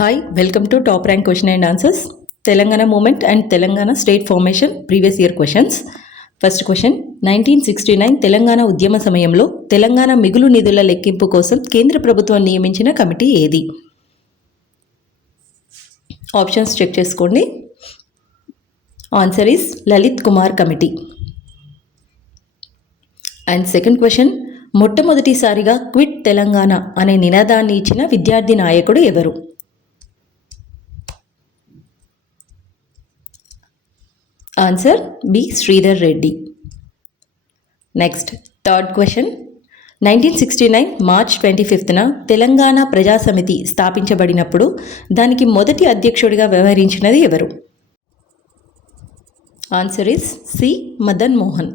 Hi, welcome to Top Rank Question and Answers, Telangana Movement and Telangana State Formation Previous Year Questions. First question 1969 Telangana ఉద్యమ సమయంలో తెలంగాణ మిగులు నిధుల లెక్కింపు కోసం కేంద్ర ప్రభుత్వం నియమించిన కమిటీ ఏది? ఆప్షన్స్ చెక్ చేసుకోండి. Answer is Lalit Kumar committee. And second question, మొట్టమొదటిసారిగా క్విట్ తెలంగాణ అనే నినాదాన్ని ఇచ్చిన విద్యార్థి నాయకుడు ఎవరు? Answer B Sridhar Reddy. Next third question, 1969 March 25న తెలంగాణ ప్రజాసమితి స్థాపించబడినప్పుడు దానికి మొదటి అధ్యక్షుడిగా వ్యవహరించినది ఎవరు? Answer is C Madan Mohan.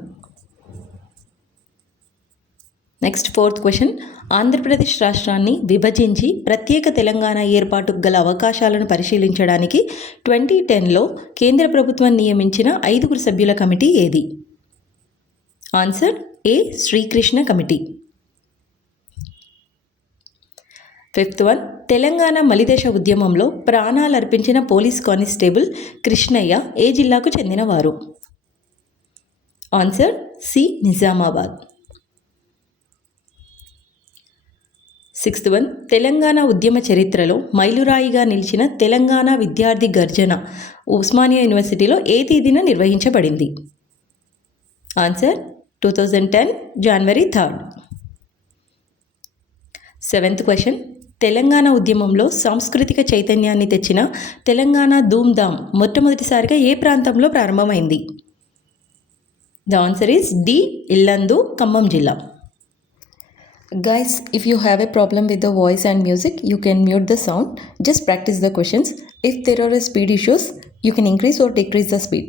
Next fourth question, Andhra Pradesh రాష్ట్రాన్ని విభజించి ప్రత్యేక తెలంగాణ ఏర్పాటుకు గల అవకాశాలను పరిశీలించడానికి 2010లో కేంద్ర ప్రభుత్వం నియమించిన 5 సభ్యుల కమిటీ ఏది? Answer A Srikrishna committee. Fifth one, Telangana మలిదశ ఉద్యమంలో ప్రాణాలర్పించిన పోలీస్ కానిస్టేబుల్ కృష్ణయ్య ఏ జిల్లాకు చెందినవారు? Answer C Nizamabad. Sixth one, Telangana ఉద్యమ చరిత్రలో మైలురాయిగా నిలిచిన తెలంగాణ విద్యార్థి గర్జన ఉస్మానియా యూనివర్సిటీలో ఏ తేదీన నిర్వహించబడింది? ఆన్సర్ 2010 జనవరి 3. సెవెంత్ క్వశ్చన్, తెలంగాణ ఉద్యమంలో సాంస్కృతిక చైతన్యాన్ని తెచ్చిన తెలంగాణ ధూమ్ధామ్ మొట్టమొదటిసారిగా ఏ ప్రాంతంలో ప్రారంభమైంది? The answer is D Illandu, Khammam జిల్లా. Guys, if you have a problem with the voice and music, you can mute the sound. Just practice the questions. If there are speed issues, you can increase or decrease the speed.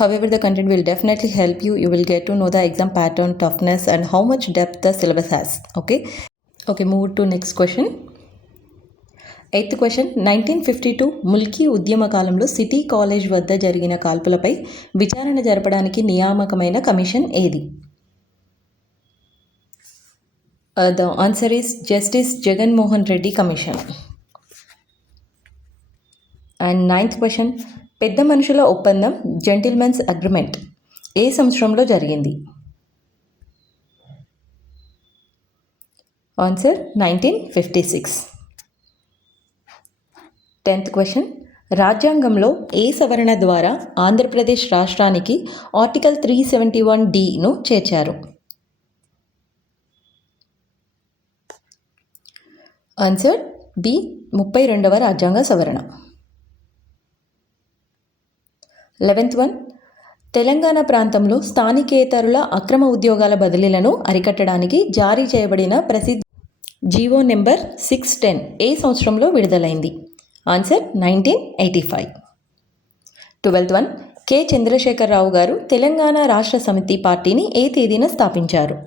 However, the content will definitely help you. You will get to know the exam pattern, toughness, and how much depth the syllabus has. Okay, move to next question. Eighth question, 1952 Mulki ఉద్యమ కాలంలో city college వద్ద జరిగిన కాల్పులపై విచారణ జరపడానికి నియామకమైన commission ఏది? The answer is Justice Jagan Mohan Reddy Commission. And ninth question, పెద్ద మనుషుల ఒప్పందం జెంటిల్మెన్స్ అగ్రిమెంట్ ఏ సంవత్సరంలో జరిగింది? ఆన్సర్ 1956. 10th క్వశ్చన్, రాజ్యాంగంలో ఏ సవరణ ద్వారా ఆంధ్రప్రదేశ్ రాష్ట్రానికి ఆర్టికల్ 371(d)ను చేర్చారు? ఆన్సర్ బి 32వ రాజ్యాంగ సవరణ. 11th వన్, తెలంగాణ ప్రాంతంలో స్థానికేతరుల అక్రమ ఉద్యోగాల బదిలీలను అరికట్టడానికి జారీ చేయబడిన ప్రసిద్ధ జీవో నెంబర్ 610 ఏ సంవత్సరంలో విడుదలైంది? Answer 1985. 12th one, K Chandrashekar Rao గారు తెలంగాణ రాష్ట్ర సమితి పార్టీని ఏ తేదీన స్థాపించారు?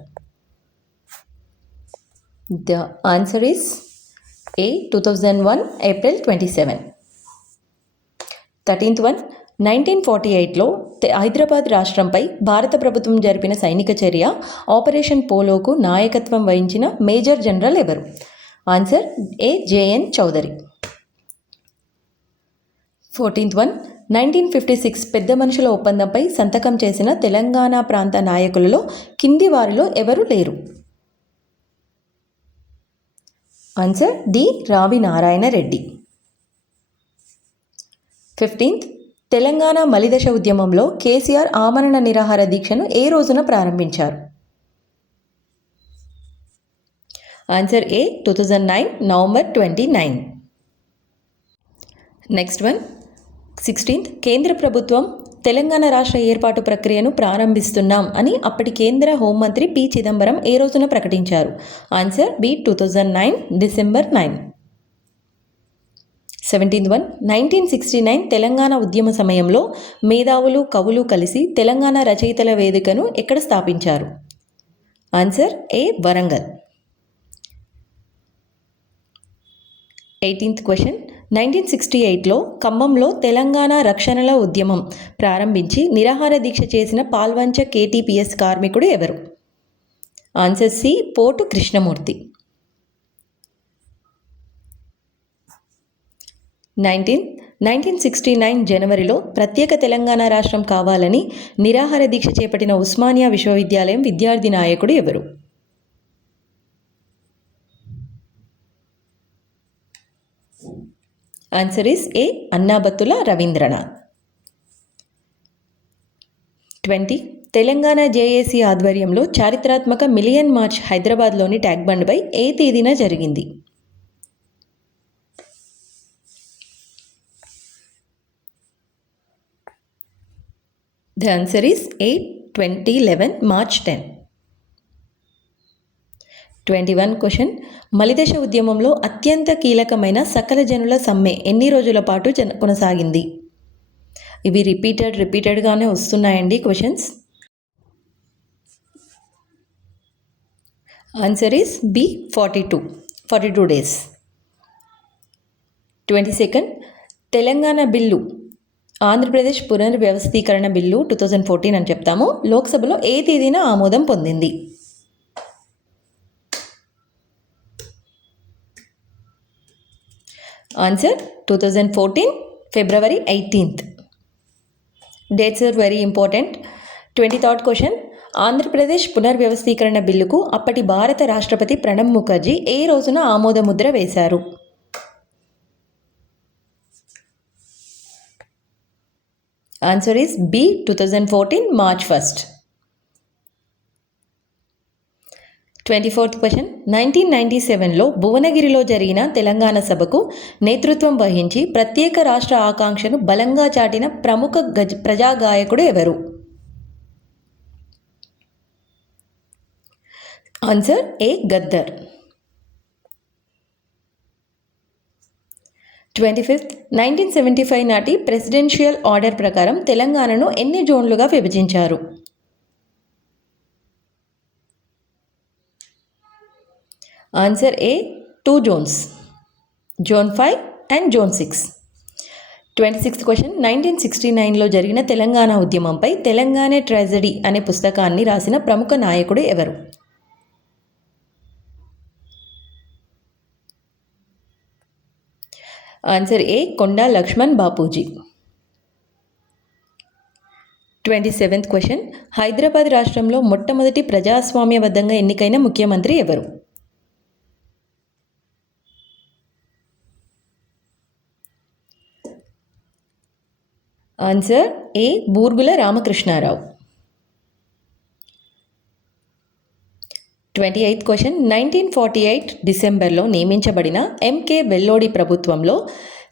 The answer is A 2001 April 27. 13th one, 1948లో హైదరాబాద్ రాష్ట్రంపై భారత ప్రభుత్వం జరిపిన సైనిక చర్య ఆపరేషన్ పోలోకు నాయకత్వం వహించిన మేజర్ జనరల్ ఎవరు? Answer A J N Chaudhari. 14th one, 1956 పెద్ద మనుషుల ఒప్పందంపై సంతకం చేసిన తెలంగాణ ప్రాంత నాయకులలో కింది వారిలో ఎవరు లేరు? ఆన్సర్ డి రావి నారాయణ రెడ్డి. 15th, తెలంగాణ మలిదశ ఉద్యమంలో కేసీఆర్ ఆమరణ నిరాహార దీక్షను ఏ రోజున ప్రారంభించారు? ఆన్సర్ ఏ 2009 నవంబర్ 29. నెక్స్ట్ వన్, 16th, కేంద్ర ప్రభుత్వం తెలంగాణ రాష్ట్ర ఏర్పాటు ప్రక్రియను ప్రారంభిస్తున్నాం అని అప్పటి కేంద్ర హోంమంత్రి పి చిదంబరం ఏ రోజున ప్రకటించారు? Answer B 2009 December 9. 17th one, 1969 Telangana ఉద్యమ సమయంలో మేధావులు కవులు కలిసి తెలంగాణ రచయితల వేదికను ఎక్కడ స్థాపించారు? ఆన్సర్ ఏ వరంగల్. 18th క్వశ్చన్, 1968లో ఖమ్మంలో తెలంగాణ రక్షణల ఉద్యమం ప్రారంభించి నిరాహార దీక్ష చేసిన పాల్వంచ కేటీపీఎస్ కార్మికుడు ఎవరు? ఆన్సర్ సి పోటు కృష్ణమూర్తి. 1969 జనవరిలో ప్రత్యేక తెలంగాణ రాష్ట్రం కావాలని నిరాహార దీక్ష చేపట్టిన ఉస్మానియా విశ్వవిద్యాలయం విద్యార్థి నాయకుడు ఎవరు? Answer is A. Annabattula Ravindranath. 20 Telangana JAC ఆధ్వర్యంలో చారిత్రాత్మక మిలియన్ మార్చ్ హైదరాబాద్లోని ట్యాంక్ బండ్పై ఏ తేదీన జరిగింది? The answer is A. 2011 March 10. 21 question. మలిదశ ఉద్యమంలో అత్యంత కీలకమైన సకల జనుల సమ్మె ఎన్ని రోజుల పాటు కొనసాగింది? ఇవి రిపీటెడ్గానే వస్తున్నాయండి questions. Answer is B. 42 days. 22 Telangana bill Andhra Pradesh పునర్వ్యవస్థీకరణ బిల్లు 2014 అని చెప్తాము, లోక్సభలో ఏ తేదీన ఆమోదం పొందింది? Answer 2014 February 18th. Dates are very important. 23rd question. Andhra Pradesh పునర్వ్యవస్థీకరణ బిల్లుకు అప్పటి భారత రాష్ట్రపతి ప్రణబ్ ముఖర్జీ ఏ రోజున ఆమోదముద్ర వేశారు? Answer is B. 2014 March 1st. 24th question. 1997లో భువనగిరిలో జరిగిన తెలంగాణ సభకు నేతృత్వం వహించి ప్రత్యేక రాష్ట్ర ఆకాంక్షను బలంగా చాటిన ప్రముఖ ప్రజాగాయకుడు ఎవరు? ఆన్సర్ ఏ. గద్దర్. 25th 1975 నాటి ప్రెసిడెన్షియల్ ఆర్డర్ ప్రకారం తెలంగాణను ఎన్ని జోన్లుగా విభజించారు? Answer A. 2 zones, Zone 5 and Zone 6. 26th question. 1969లో జరిగిన తెలంగాణ ఉద్యమంపై తెలంగాణ ట్రాజెడీ అనే పుస్తకాన్ని రాసిన ప్రముఖ నాయకుడు ఎవరు? Answer A. Konda Laxman Bapuji. 27th question. Hyderabad రాష్ట్రంలో మొట్టమొదటి ప్రజాస్వామ్యబద్ధంగా ఎన్నికైన ముఖ్యమంత్రి ఎవరు? Answer A. Burgula Ramakrishna Rao. 28th question. 1948 డిసెంబర్లో నియమించబడిన ఎంకే వెల్లోడి ప్రభుత్వంలో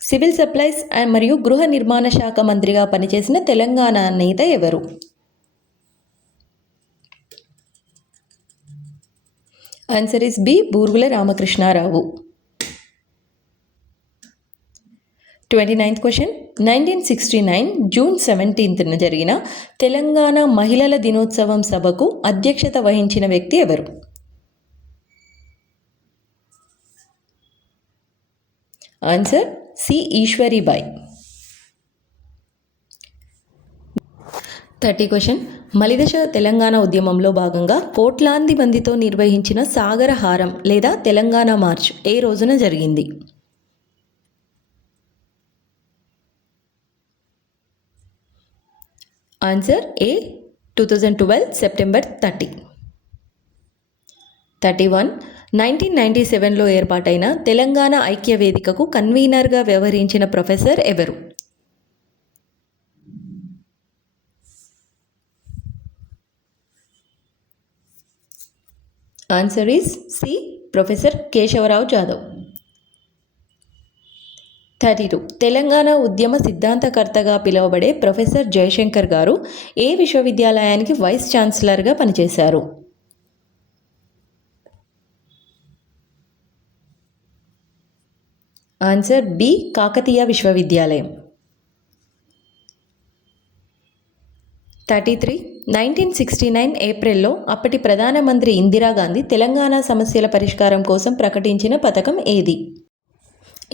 సివిల్ సప్లైస్ మరియు గృహ నిర్మాణ శాఖ మంత్రిగా పనిచేసిన తెలంగాణ నేత ఎవరు? Answer is B. Burgula Ramakrishna Rao. 29th question. 1969 June 17న జరిగిన తెలంగాణ మహిళల దినోత్సవం సభకు అధ్యక్షత వహించిన వ్యక్తి ఎవరు? Answer C. ఈశ్వరీబాయి. 30 క్వశ్చన్. మలిదశ తెలంగాణ ఉద్యమంలో భాగంగా కోట్లాంది మందితో నిర్వహించిన సాగర హారం లేదా తెలంగాణ మార్చ్ ఏ రోజున జరిగింది? ఆన్సర్ ఏ. 2012 September 30. 31 1997లో ఏర్పాటైన తెలంగాణ ఐక్య వేదికకు కన్వీనర్గా వ్యవహరించిన ప్రొఫెసర్ ఎవరు? Answer is C. Professor Keshavrao Jadhav. 32 Telangana ఉద్యమ సిద్ధాంతకర్తగా పిలువబడే ప్రొఫెసర్ జయశంకర్ గారు ఏ విశ్వవిద్యాలయానికి వైస్ ఛాన్సలర్గా పనిచేశారు? Answer B. కాకతీయ విశ్వవిద్యాలయం. 33 1969 ఏప్రిల్లో అప్పటి ప్రధానమంత్రి ఇందిరాగాంధీ తెలంగాణ సమస్యల పరిష్కారం కోసం ప్రకటించిన పథకం ఏది?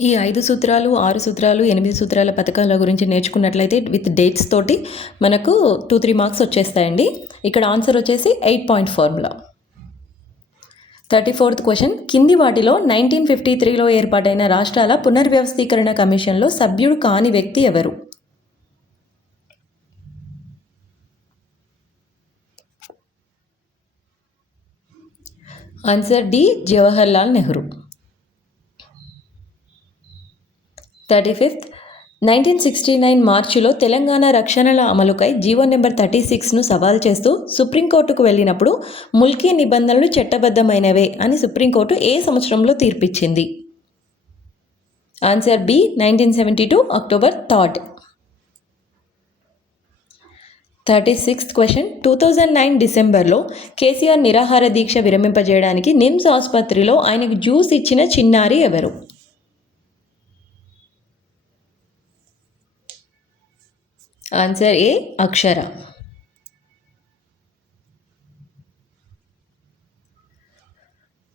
ఈ 5 సూత్రాలు, 6 సూత్రాలు, 8 సూత్రాల పథకాల గురించి నేర్చుకున్నట్లయితే విత్ డేట్స్ తోటి మనకు 2-3 మార్క్స్ వచ్చేస్తాయండి. ఇక్కడ ఆన్సర్ వచ్చేసి 8 పాయింట్ ఫార్ములా. 34th క్వశ్చన్, కింది వాటిలో 1953లో ఏర్పాటైన రాష్ట్రాల పునర్వ్యవస్థీకరణ కమిషన్లో సభ్యుడు కాని వ్యక్తి ఎవరు? Answer D, Jawaharlal Nehru. 35th, 1969 మార్చిలో తెలంగాణ రక్షణల అమలుకై జీవో నెంబర్ 36ను సవాల్ చేస్తూ సుప్రీంకోర్టుకు వెళ్ళినప్పుడు ముల్కీ నిబంధనలు చట్టబద్ధమైనవే అని సుప్రీంకోర్టు ఏ సంవత్సరంలో తీర్పిచ్చింది? Answer B, 1972 October 3rd. 36th question, 2009 డిసెంబర్లో కేసీఆర్ నిరాహార దీక్ష విరమింపజేయడానికి నిమ్స్ ఆసుపత్రిలో ఆయనకు జ్యూస్ ఇచ్చిన చిన్నారి ఎవరు? ఆన్సర్ ఏ, అక్షర.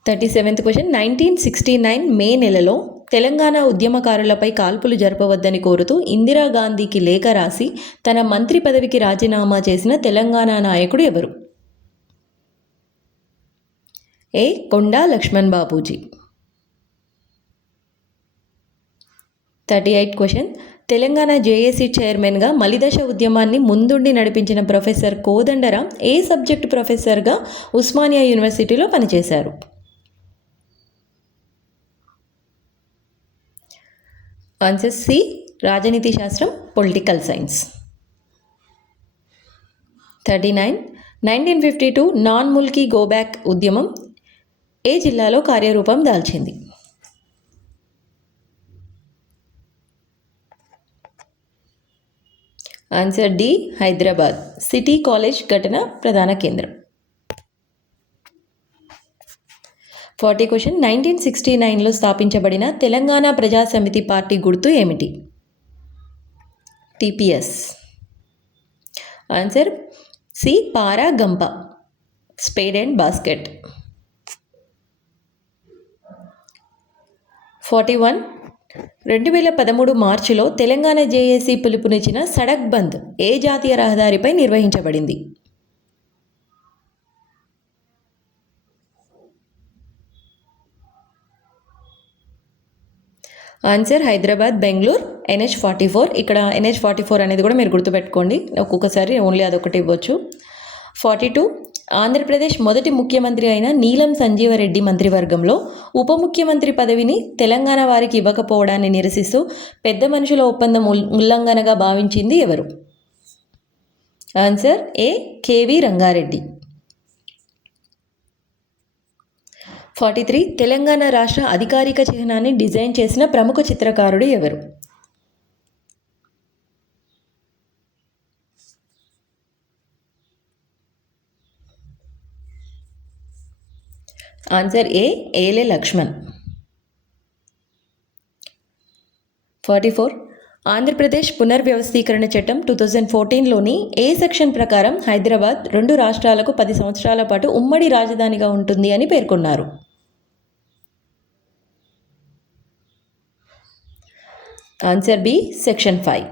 37th క్వశ్చన్, 1969 మే నెలలో తెలంగాణ ఉద్యమకారులపై కాల్పులు జరపవద్దని కోరుతూ ఇందిరాగాంధీకి లేఖ రాసి తన మంత్రి పదవికి రాజీనామా చేసిన తెలంగాణ నాయకుడు ఎవరు? A, Konda Laxman Bapuji. 38th question, Telangana JAC చైర్మన్గా మలిదశ ఉద్యమాన్ని ముందుండి నడిపించిన ప్రొఫెసర్ కోదండరాం ఏ సబ్జెక్టు ప్రొఫెసర్గా ఉస్మానియా యూనివర్సిటీలో పనిచేశారు? ఆన్సర్ సి, రాజనీతి శాస్త్రం, political science. 39, 1952 non Mulki go back ఉద్యమం ఏ జిల్లాలో కార్యరూపం దాల్చింది? Answer D, Hyderabad. City college ఘటన ప్రధాన కేంద్రం. 40 క్వశ్చన్, 1969లో స్థాపించబడిన తెలంగాణ ప్రజా సమితి పార్టీ గుర్తు ఏమిటి? టిపిఎస్. ఆన్సర్ సి, పారా గంప, స్పేడ్ అండ్ బాస్కెట్. 41, 2013 మార్చిలో తెలంగాణ జేఏసీ పిలుపునిచ్చిన సడక్ బంద్ ఏ జాతీయ రహదారిపై నిర్వహించబడింది? Answer Hyderabad Bengaluru NH44. ఇక్కడ NH44 అనేది కూడా మీరు గుర్తుపెట్టుకోండి, ఒక్కొక్కసారి ఓన్లీ అదొకటి ఇవ్వచ్చు. 42, ఆంధ్రప్రదేశ్ మొదటి ముఖ్యమంత్రి అయిన నీలం సంజీవరెడ్డి మంత్రివర్గంలో ఉప ముఖ్యమంత్రి పదవిని తెలంగాణ వారికి ఇవ్వకపోవడాన్ని నిరసిస్తూ పెద్ద మనుషుల ఒప్పందం ఉల్లంఘనగా భావించింది ఎవరు? ఆన్సర్ ఏ, కేవి రంగారెడ్డి. 43, తెలంగాణ రాష్ట్ర అధికారిక చిహ్నాన్ని డిజైన్ చేసిన ప్రముఖ చిత్రకారుడు ఎవరు? ఆన్సర్ ఏ, ఏలే లక్ష్మణ్. 44, ఆంధ్రప్రదేశ్ పునర్వ్యవస్థీకరణ చట్టం 2014లోని ఏ సెక్షన్ ప్రకారం హైదరాబాద్ 2 రాష్ట్రాలకు 10 సంవత్సరాల పాటు ఉమ్మడి రాజధానిగా ఉంటుంది అని పేర్కొన్నారు? Answer B, section 5.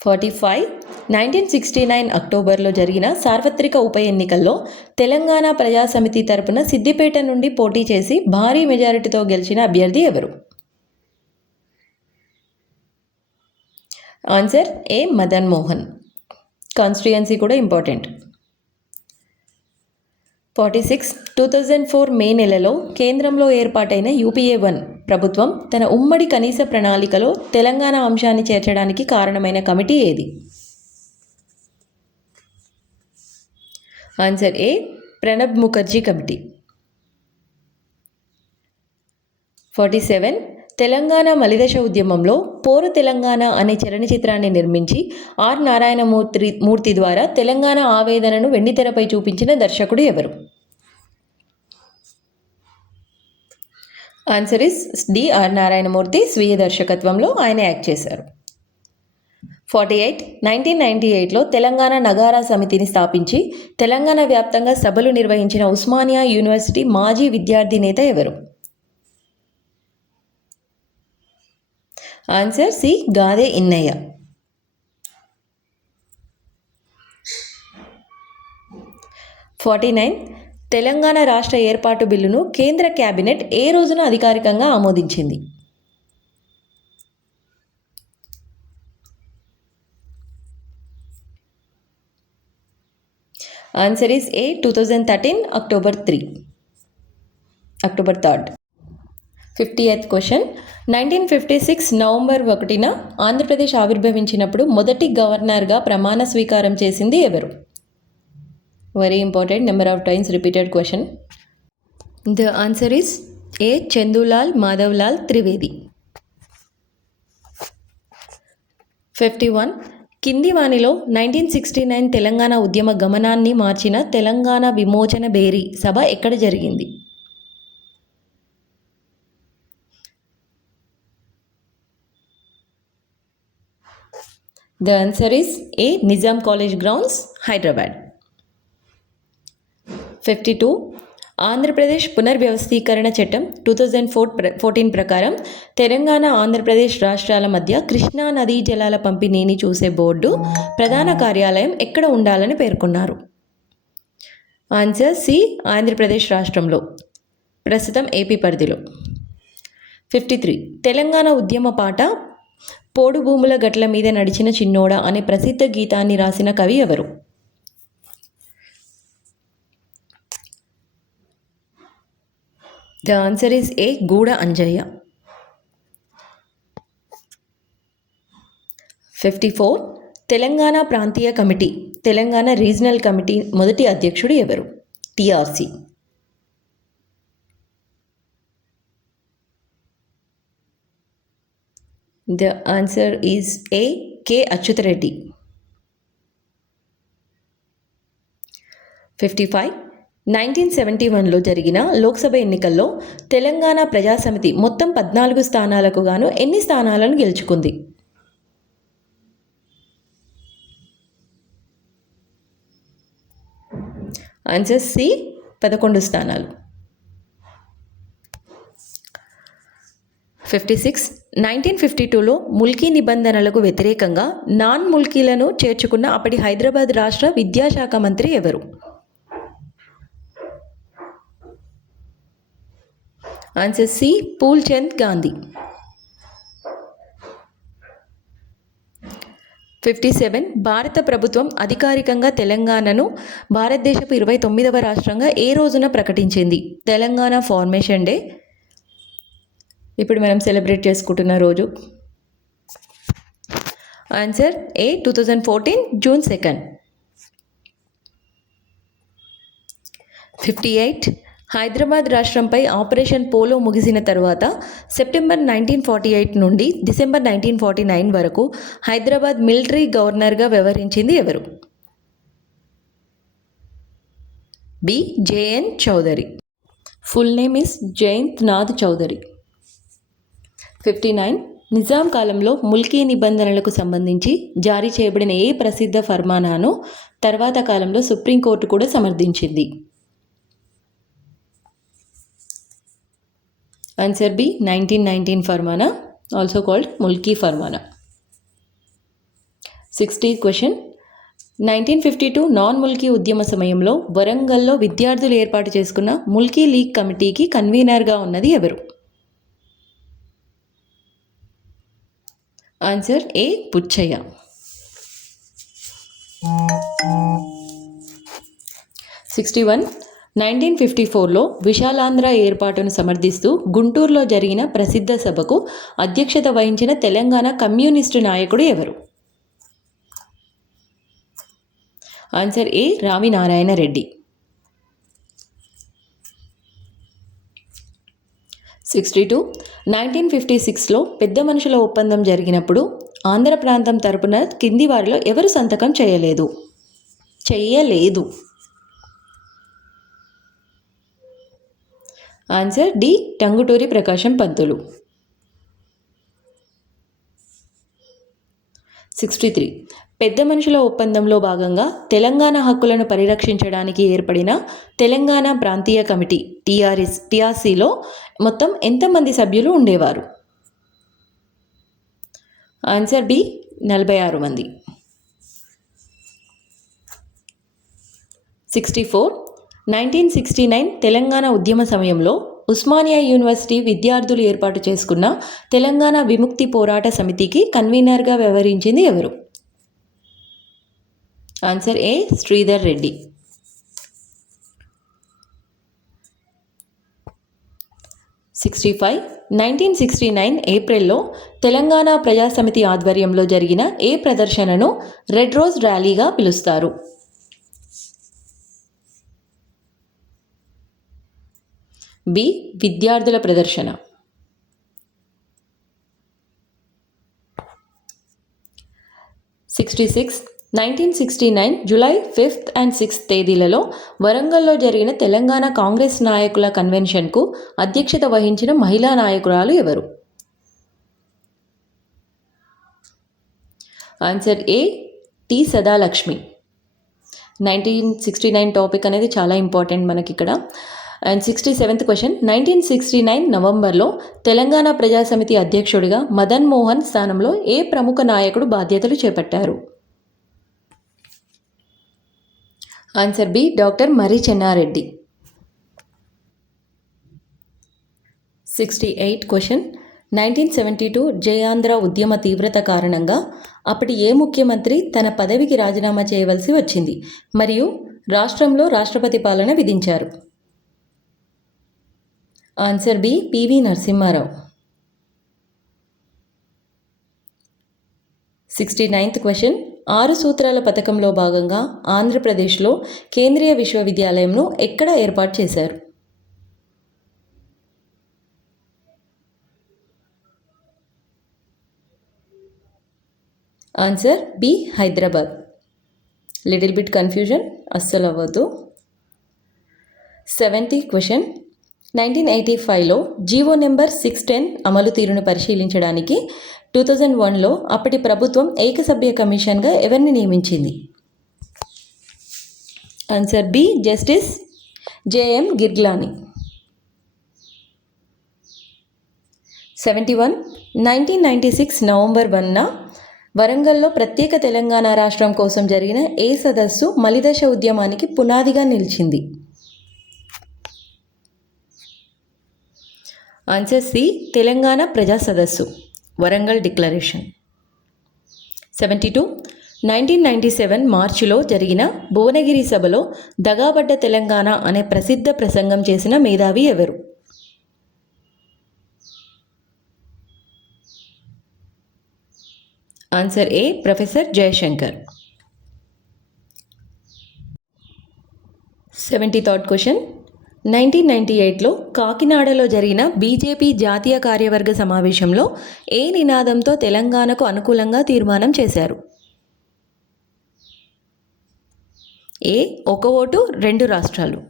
45, 1969 అక్టోబర్లో జరిగిన సార్వత్రిక ఉప ఎన్నికల్లో తెలంగాణ ప్రజాసమితి తరపున సిద్దిపేట నుండి పోటీ చేసి భారీ మెజారిటీతో గెలిచిన అభ్యర్థి ఎవరు? ఆన్సర్ ఏ, మదన్ మోహన్. కాన్స్టిట్యుయెన్సీ కూడా ఇంపార్టెంట్. 46, 2004 మే నెలలో కేంద్రంలో ఏర్పాటైన UPA-1 ప్రభుత్వం తన ఉమ్మడి కనీస ప్రణాళికలో తెలంగాణ అంశాన్ని చేర్చడానికి కారణమైన కమిటీ ఏది? ఆన్సర్ ఏ, ప్రణబ్ ముఖర్జీ కమిటీ. 47, తెలంగాణ మలిదశ ఉద్యమంలో పోరు తెలంగాణ అనే చలనచిత్రాన్ని నిర్మించి ఆర్ నారాయణమూర్తి ద్వారా తెలంగాణ ఆవేదనను వెండితెరపై చూపించిన దర్శకుడు ఎవరు? Answer is D, R Narayanamurthy. స్వీయ దర్శకత్వంలో ఆయన యాక్ట్ చేశారు. 48, 1998లో తెలంగాణ నగారా సమితిని స్థాపించి తెలంగాణ వ్యాప్తంగా సభలు నిర్వహించిన ఉస్మానియా యూనివర్సిటీ మాజీ విద్యార్థి నేత ఎవరు? Answer C, Gade Innaiah. 49. తెలంగాణ రాష్ట్ర ఏర్పాటు బిల్లును కేంద్ర క్యాబినెట్ ఏ రోజున అధికారికంగా ఆమోదించింది? Answer is A 2013 October 3. October 3rd. 50th question. 1956 November 1న ఆంధ్రప్రదేశ్ ఆవిర్భవించినప్పుడు మొదటి గవర్నర్గా ప్రమాణ స్వీకారం చేసింది ఎవరు? Very important, number of times repeated question. The answer is A Chandulal Madhavlal Trivedi. 51. కింది వానిలో 1969 తెలంగాణ ఉద్యమ గమనాన్ని మార్చిన తెలంగాణ విమోచన బేరీ సభ ఎక్కడ జరిగింది? The answer is A Nizam college grounds, Hyderabad. 52. Andhra Pradesh పునర్వ్యవస్థీకరణ చట్టం 2014 ప్రకారం తెలంగాణ ఆంధ్రప్రదేశ్ రాష్ట్రాల మధ్య కృష్ణా నదీ జలాల పంపిణీని చూసే బోర్డు ప్రధాన కార్యాలయం ఎక్కడ ఉండాలని పేర్కొన్నారు? ఆన్సర్ సి, ఆంధ్రప్రదేశ్ రాష్ట్రంలో, ప్రస్తుతం ఏపీ పరిధిలో. 53. తెలంగాణ ఉద్యమ పాట పోడు భూముల గట్ల మీద నడిచిన చిన్నోడ అనే ప్రసిద్ధ గీతాన్ని రాసిన కవి ఎవరు? ద ఆన్సర్ ఈస్ ఏ గూడ అంజయ్య. 54. తెలంగాణ ప్రాంతీయ కమిటీ, తెలంగాణ రీజనల్ కమిటీ మొదటి అధ్యక్షుడు ఎవరు? TRC. The answer is A K Achyuta Reddy. 55. 1971లో జరిగిన లోక్సభ ఎన్నికల్లో తెలంగాణ ప్రజాసమితి మొత్తం 14 స్థానాలకు గాను ఎన్ని స్థానాలను గెలుచుకుంది? ఆన్సర్ సి, 11 స్థానాలు. 56. 1952లో ముల్కీ నిబంధనలకు వ్యతిరేకంగా నాన్ ముల్కీలను చేర్చుకున్న అప్పటి హైదరాబాద్ రాష్ట్ర విద్యాశాఖ మంత్రి ఎవరు? Answer C, Phoolchand Gandhi. 57. భారత ప్రభుత్వం అధికారికంగా తెలంగాణను భారతదేశపు 29వ రాష్ట్రంగా ఏ రోజున ప్రకటించింది? తెలంగాణ ఫార్మేషన్ డే, ఇప్పుడు మనం సెలబ్రేట్ చేసుకుంటున్న రోజు. ఆన్సర్ ఏ 2014 జూన్ 2. 58. హైదరాబాద్ రాష్ట్రంపై ఆపరేషన్ పోలో ముగిసిన తర్వాత సెప్టెంబర్ 1948 నుండి డిసెంబర్ 1949 వరకు హైదరాబాద్ మిలిటరీ గవర్నర్గా వ్యవహరించింది ఎవరు? B, JN Chaudhary. Full name is Jayant Nath Chaudhary. 59. Nizam కాలంలో ముల్కీ నిబంధనలకు సంబంధించి జారీ చేయబడిన ఏ ప్రసిద్ధ ఫర్మానాను తర్వాత కాలంలో సుప్రీంకోర్టు కూడా సమర్థించింది? ఆన్సర్ బి, 1919 ఫర్మానా, ఆల్సో కాల్డ్ ముల్కీ ఫర్మానా. 60th question. 1952 నాన్ ముల్కీ ఉద్యమ సమయంలో వరంగల్లో విద్యార్థులు ఏర్పాటు చేసుకున్న ముల్కీ లీగ్ కమిటీకి కన్వీనర్గా ఉన్నది ఎవరు? ఆన్సర్ ఏ, పుచ్చయ్య. 61. 1954లో విశాలాంధ్ర ఏర్పాటును సమర్థిస్తూ గుంటూరులో జరిగిన ప్రసిద్ధ సభకు అధ్యక్షత వహించిన తెలంగాణ కమ్యూనిస్టు నాయకుడు ఎవరు? ఆన్సర్ ఏ, రామినారాయణ రెడ్డి. 62. 1956లో పెద్ద మనుషుల ఒప్పందం జరిగినప్పుడు ఆంధ్ర ప్రాంతం తరపున కింది వారిలో ఎవరు సంతకం చేయలేదు? Answer D, Tanguturi Prakasam Pantulu. 63. పెద్ద మనుషుల ఒప్పందంలో భాగంగా తెలంగాణ హక్కులను పరిరక్షించడానికి ఏర్పడిన తెలంగాణ ప్రాంతీయ కమిటీ టిఆర్సిలో మొత్తం ఎంతమంది సభ్యులు ఉండేవారు? ఆన్సర్ బి, 46 మంది. 64. 1969 తెలంగాణ ఉద్యమ సమయంలో ఉస్మానియా యూనివర్సిటీ విద్యార్థులు ఏర్పాటు చేసుకున్న తెలంగాణ విముక్తి పోరాట సమితికి కన్వీనర్గా వ్యవహరించింది ఎవరు? ఆన్సర్ ఏ శ్రీధర్ రెడ్డి. 1969 ఏప్రిల్లో తెలంగాణ ప్రజాసమితి ఆధ్వర్యంలో జరిగిన ఏ ప్రదర్శనను రెడ్ రోజ్ ర్యాలీగా పిలుస్తారు? బి విద్యార్థుల ప్రదర్శన. 1969 జూలై 5th and 6th తేదీలలో వరంగల్లో జరిగిన తెలంగాణ కాంగ్రెస్ నాయకుల కన్వెన్షన్కు అధ్యక్షత వహించిన మహిళా నాయకురాలు ఎవరు? Answer A T Sadalakshmi. 1969 topic అనేది చాలా ఇంపార్టెంట్ మనకి ఇక్కడ. అండ్ 67th క్వశ్చన్, 1969 నవంబర్లో తెలంగాణ ప్రజాసమితి అధ్యక్షుడిగా మదన్ మోహన్ స్థానంలో ఏ ప్రముఖ నాయకుడు బాధ్యతలు చేపట్టారు? ఆన్సర్ బి డాక్టర్ మర్రి చెన్నారెడ్డి. 68 క్వశ్చన్, 1972 జయాంధ్ర ఉద్యమ తీవ్రత కారణంగా అప్పటి ఏ ముఖ్యమంత్రి తన పదవికి రాజీనామా చేయవలసి వచ్చింది మరియు రాష్ట్రంలో రాష్ట్రపతి పాలన విధించారు? Answer B PV Narasimharao. 69th question, 6 సూత్రాల పథకంలో భాగంగా ఆంధ్రప్రదేశ్లో కేంద్రీయ విశ్వవిద్యాలయంను ఎక్కడ ఏర్పాటు చేశారు? Answer B Hyderabad. Little bit confusion, అస్సలు అవ్వద్దు. 70th క్వశ్చన్, 1985లో జీవో నెంబర్ 610 అమలు తీరును పరిశీలించడానికి 2001లో అప్పటి ప్రభుత్వం ఏకసభ్య కమిషన్గా ఎవరిని నియమించింది? Answer B justice J M Girglani. 71 1996 నవంబర్ 1న వరంగల్లో ప్రత్యేక తెలంగాణ రాష్ట్రం కోసం జరిగిన ఏ సదస్సు మలిదశ ఉద్యమానికి పునాదిగా నిలిచింది? ఆన్సర్ సి తెలంగాణ ప్రజా సదస్సు, వరంగల్ డిక్లరేషన్. 72 1997 మార్చిలో జరిగిన భువనగిరి సభలో దగాబడ్డ తెలంగాణ అనే ప్రసిద్ధ ప్రసంగం చేసిన మేధావి ఎవరు? Answer A professor Jayashankar. 73rd question, 1998లో కాకినాడలో జరిగిన బీజేపీ జాతీయ కార్యవర్గ సమావేశంలో ఏ నినాదంతో తెలంగాణకు అనుకూలంగా తీర్మానం చేశారు? ఏ ఒక ఓటు 2 రాష్ట్రాలు.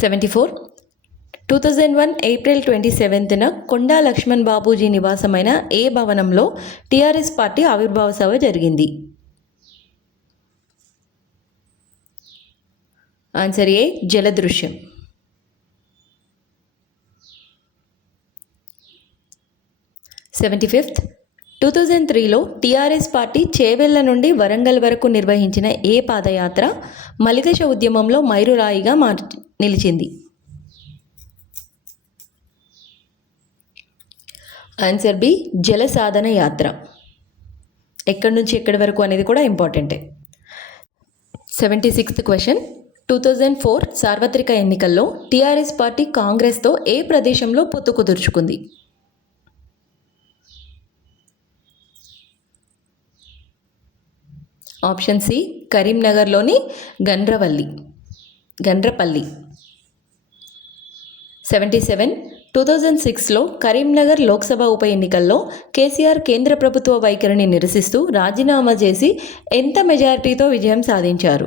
74 2001 ఏప్రిల్ 27న కొండా లక్ష్మణ్ బాపూజీ నివాసమైన ఏ భవనంలో టీఆర్ఎస్ పార్టీ ఆవిర్భావ సభ జరిగింది? ఆన్సర్ ఏ జలదృశ్యం. 75 2003లో టీఆర్ఎస్ పార్టీ చేవెళ్ల నుండి వరంగల్ వరకు నిర్వహించిన ఏ పాదయాత్ర మలిదశ ఉద్యమంలో మైలురాయిగా నిలిచింది? ఆన్సర్ బి జల సాధన యాత్ర. ఎక్కడి నుంచి ఎక్కడి వరకు అనేది కూడా ఇంపార్టెంటే. 76th క్వశ్చన్, 2004 సార్వత్రిక ఎన్నికల్లో టీఆర్ఎస్ పార్టీ కాంగ్రెస్తో ఏ ప్రదేశంలో పొత్తు కుదుర్చుకుంది? ఆప్షన్ సి కరీంనగర్లోని గండ్రపల్లి. 77 2006లో కరీంనగర్ లోక్సభ ఉప ఎన్నికల్లో కేసీఆర్ కేంద్ర ప్రభుత్వ వైఖరిని నిరసిస్తూ రాజీనామా చేసి ఎంత మెజారిటీతో విజయం సాధించారు?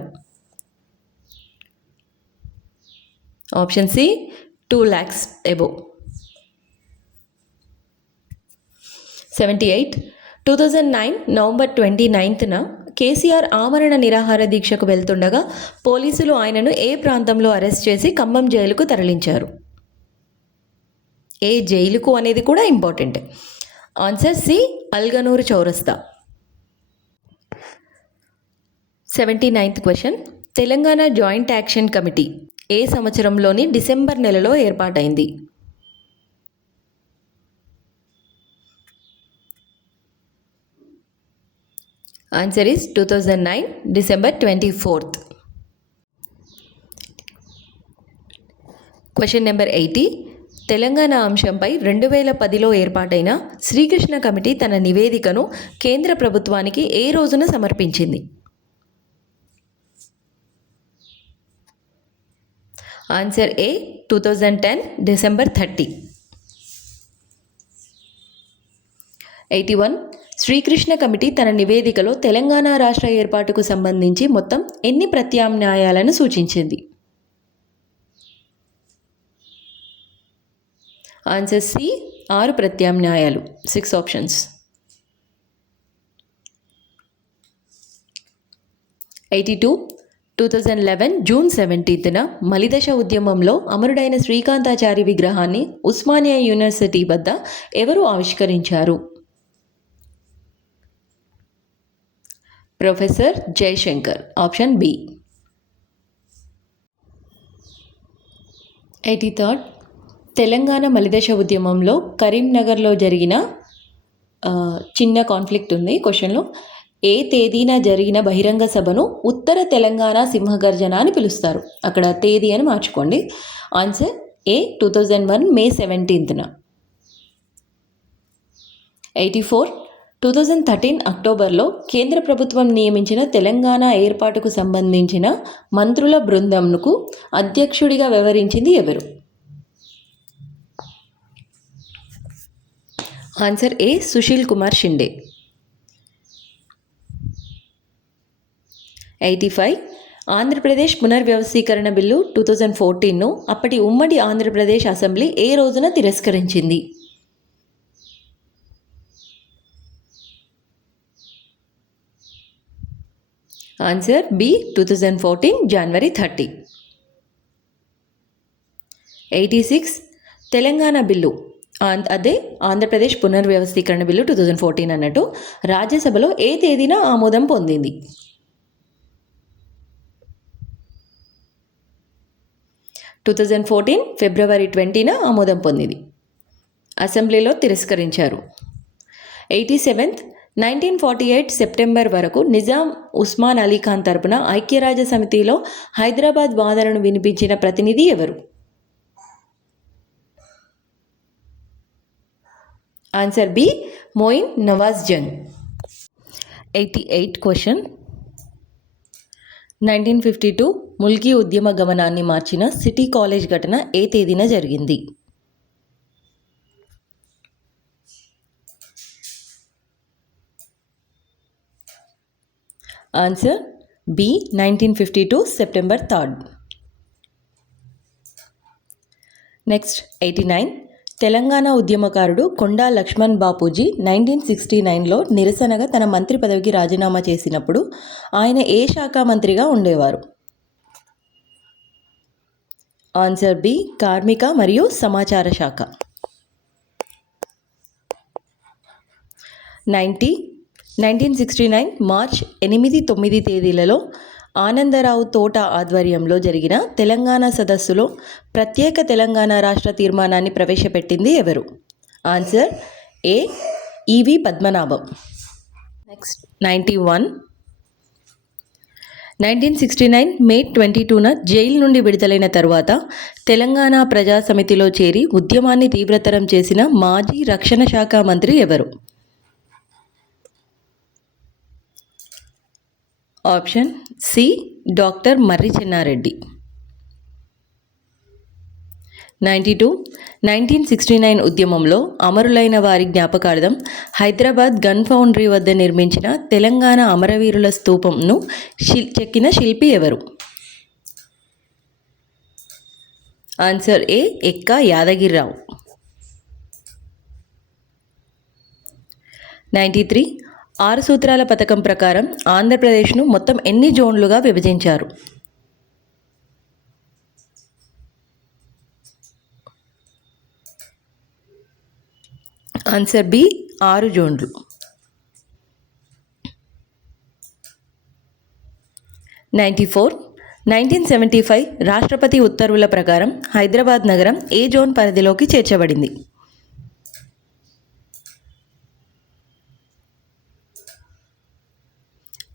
Option C 2 lakhs above. 78 2009 నవంబర్ 29న కేసీఆర్ ఆమరణ నిరాహార దీక్షకు వెళ్తుండగా పోలీసులు ఆయనను ఏ ప్రాంతంలో అరెస్ట్ చేసి ఖమ్మం జైలుకు తరలించారు? ఏ జైలుకు అనేది కూడా ఇంపార్టెంట్. ఆన్సర్ సి అల్గనూరు చౌరస్తా. 79th question. Telangana joint action committee ఏ సంవత్సరంలోని డిసెంబర్ నెలలో ఏర్పాటైంది? Answer is 2009 December 24th. Question number 80. Telangana అంశంపై 2010లో ఏర్పాటైన శ్రీకృష్ణ కమిటీ తన నివేదికను కేంద్ర ప్రభుత్వానికి ఏ రోజున సమర్పించింది? ఆన్సర్ ఏ 2010 డిసెంబర్ 30. 81. శ్రీకృష్ణ కమిటీ తన నివేదికలో తెలంగాణ రాష్ట్ర ఏర్పాటుకు సంబంధించి మొత్తం ఎన్ని ప్రత్యామ్నాయాలను సూచించింది? ఆన్సర్ సి 6 ప్రత్యామ్నాయాలు, 6 ఆప్షన్స్. 82. 2011 జూన్ 17న మలిదశ ఉద్యమంలో అమరుడైన శ్రీకాంతాచారి విగ్రహాన్ని ఉస్మానియా యూనివర్సిటీ వద్ద ఎవరు ఆవిష్కరించారు? Professor Jayashankar, option B. 83. Telangana మలిదశ ఉద్యమంలో కరీంనగర్లో జరిగిన చిన్న కాన్ఫ్లిక్ట్ ఉంది క్వశ్చన్లో. ఏ తేదీన జరిగిన బహిరంగ సభను ఉత్తర తెలంగాణ సింహగర్జన అని పిలుస్తారు? అక్కడ తేదీ అని మార్చుకోండి. ఆన్సర్ ఏ 2001 మే 17న. 84. 2013 అక్టోబర్లో కేంద్ర ప్రభుత్వం నియమించిన తెలంగాణ ఏర్పాటుకు సంబంధించిన మంత్రుల బృందంకు అధ్యక్షుడిగా వ్యవహరించింది ఎవరు? ఆన్సర్ ఏ సుశీల్ కుమార్ షిండే. 85. ఆంధ్రప్రదేశ్ పునర్వ్యవస్థీకరణ బిల్లు 2014ను అప్పటి ఉమ్మడి ఆంధ్రప్రదేశ్ అసెంబ్లీ ఏ రోజున తిరస్కరించింది? ఆన్సర్ బి 2014 జనవరి 30. 86. తెలంగాణ బిల్లు అదే ఆంధ్రప్రదేశ్ పునర్వ్యవస్థీకరణ బిల్లు 2014 అన్నట్టు రాజ్యసభలో ఏ తేదీన ఆమోదం పొందింది? ఫిబ్రవరి 20న ఆమోదం పొందింది. అసెంబ్లీలో తిరస్కరించారు. 87. 1948 సెప్టెంబర్ వరకు నిజాం ఉస్మాన్ అలీ ఖాన్ తరపున ఐక్యరాజ్య సమితిలో హైదరాబాద్ వాదనను వినిపించిన ప్రతినిధి ఎవరు? Answer B Moin Nawaz Jung. 88 question. 1952 Mulki ఉద్యమ గమనాన్ని మార్చిన సిటీ కాలేజ్ ఘటన ఏ తేదీన జరిగింది? Answer B 1952 September 3. Next 89. Telangana ఉద్యమకారుడు కొండా లక్ష్మణ్ బాపూజీ 1969లో నిరసనగా తన మంత్రి పదవికి రాజీనామా చేసినప్పుడు ఆయన ఏ శాఖ మంత్రిగా ఉండేవారు? ఆన్సర్ బి కార్మిక మరియు సమాచార శాఖ. 1969 మార్చ్ 8-9 తేదీలలో ఆనందరావు తోట ఆధ్వర్యంలో జరిగిన తెలంగాణ సదస్సులో ప్రత్యేక తెలంగాణ రాష్ట్ర తీర్మానాన్ని ప్రవేశపెట్టింది ఎవరు? ఆన్సర్ ఏ ఈవి పద్మనాభం. నెక్స్ట్ 91. 1969 మే 22న జైలు నుండి విడుదలైన తరువాత తెలంగాణ ప్రజా సమితిలో చేరి ఉద్యమాన్ని తీవ్రతరం చేసిన మాజీ రక్షణ శాఖ మంత్రి ఎవరు? ఆప్షన్ సి డాక్టర్ మర్రి చెన్నారెడ్డి. 92. 1969 ఉద్యమంలో అమరులైన వారి జ్ఞాపకార్థం హైదరాబాద్ గన్ ఫౌండరీ వద్ద నిర్మించిన తెలంగాణ అమరవీరుల స్తూపంను చెక్కిన శిల్పి ఎవరు? ఆన్సర్ ఏ ఎక్కా యాదగిరిరావు. 93. 6 సూత్రాల పథకం ప్రకారం ఆంధ్రప్రదేశ్ను మొత్తం ఎన్ని జోన్లుగా విభజించారు? ఆన్సర్ బి 6 జోన్లు. 94. 1975 రాష్ట్రపతి ఉత్తర్వుల ప్రకారం హైదరాబాద్ నగరం ఏ జోన్ పరిధిలోకి చేర్చబడింది?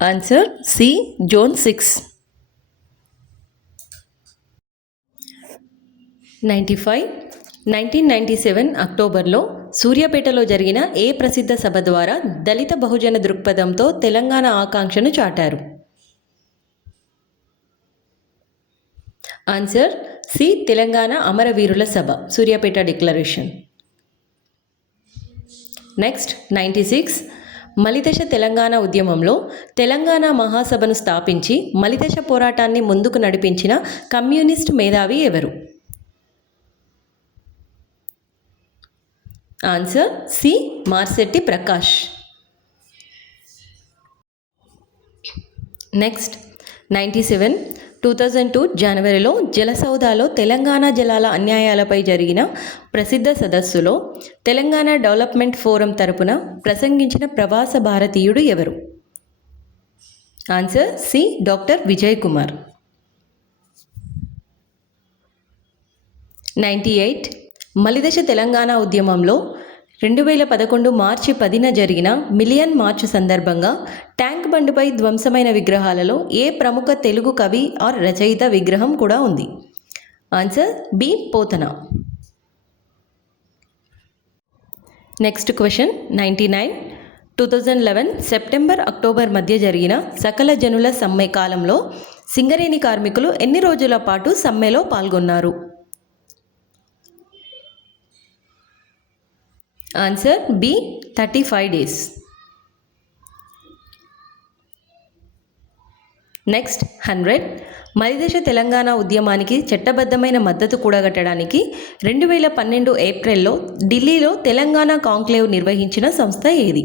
Answer C, zone 6. 95. 1997 అక్టోబర్లో సూర్యాపేటలో జరిగిన ఏ ప్రసిద్ధ సభ ద్వారా దళిత బహుజన దృక్పథంతో తెలంగాణ ఆకాంక్షను చాటారు? ఆన్సర్ సి, తెలంగాణ అమరవీరుల సభ, సూర్యాపేట డిక్లరేషన్. నెక్స్ట్ 96. మలిదశ తెలంగాణ ఉద్యమంలో తెలంగాణ మహాసభను స్థాపించి మలిదశ పోరాటాన్ని ముందుకు నడిపించిన కమ్యూనిస్ట్ మేధావి ఎవరు? Answer C, Marsetti Prakash. Next 97. 2002 జనవరిలో జలసౌదాలో తెలంగాణ జలాల అన్యాయాలపై జరిగిన ప్రసిద్ధ సదస్సులో తెలంగాణ డెవలప్మెంట్ ఫోరం తరపున ప్రసంగించిన ప్రవాస భారతీయుడు ఎవరు? Answer C, doctor Vijay Kumar. 98. మలిదశ తెలంగాణ ఉద్యమంలో 2011 మార్చి 10న జరిగిన మిలియన్ మార్చ్ సందర్భంగా ట్యాంక్ బండ్పై ధ్వంసమైన విగ్రహాలలో ఏ ప్రముఖ తెలుగు కవి ఆర్ రచయిత విగ్రహం కూడా ఉంది? Answer B, Pothana. Next question 99. 2011 September October మధ్య జరిగిన సకల జనుల సమ్మె కాలంలో సింగరేణి కార్మికులు ఎన్ని రోజుల పాటు సమ్మెలో పాల్గొన్నారు? Answer B, 35 days. నెక్స్ట్ 100. మలిదశ తెలంగాణ ఉద్యమానికి చట్టబద్ధమైన మద్దతు కూడగట్టడానికి 2012 ఏప్రిల్లో ఢిల్లీలో తెలంగాణ కాంక్లేవ్ నిర్వహించిన సంస్థ ఏది?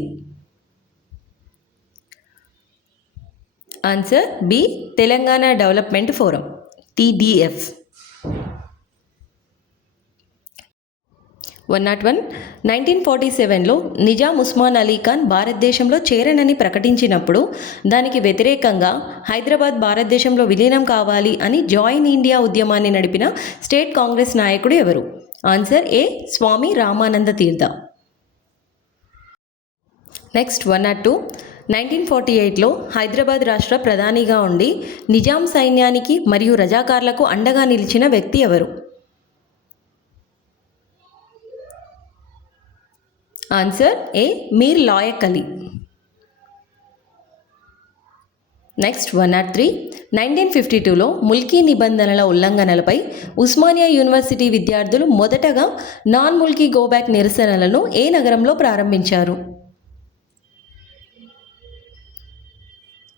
Answer B, Telangana development forum, TDF. 101. 1947లో నిజాం ఉస్మాన్ అలీ ఖాన్ భారతదేశంలో చేరనని ప్రకటించినప్పుడు దానికి వ్యతిరేకంగా హైదరాబాద్ భారతదేశంలో విలీనం కావాలి అని జాయిన్ ఇండియా ఉద్యమాన్ని నడిపిన స్టేట్ కాంగ్రెస్ నాయకుడు ఎవరు? ఆన్సర్ ఏ, స్వామి రామానంద తీర్థ. నెక్స్ట్ 102. 1948లో హైదరాబాద్ రాష్ట్ర ప్రధానిగా ఉండి నిజాం సైన్యానికి మరియు రజాకార్లకు అండగా నిలిచిన వ్యక్తి ఎవరు? ఆన్సర్ ఏ, మీర్ లాయక్ అలీ. నెక్స్ట్ 103. 1952లో ముల్కీ నిబంధనల ఉల్లంఘనలపై ఉస్మానియా యూనివర్సిటీ విద్యార్థులు మొదటగా నాన్ ముల్కీ గోబ్యాక్ నిరసనలను ఏ నగరంలో ప్రారంభించారు?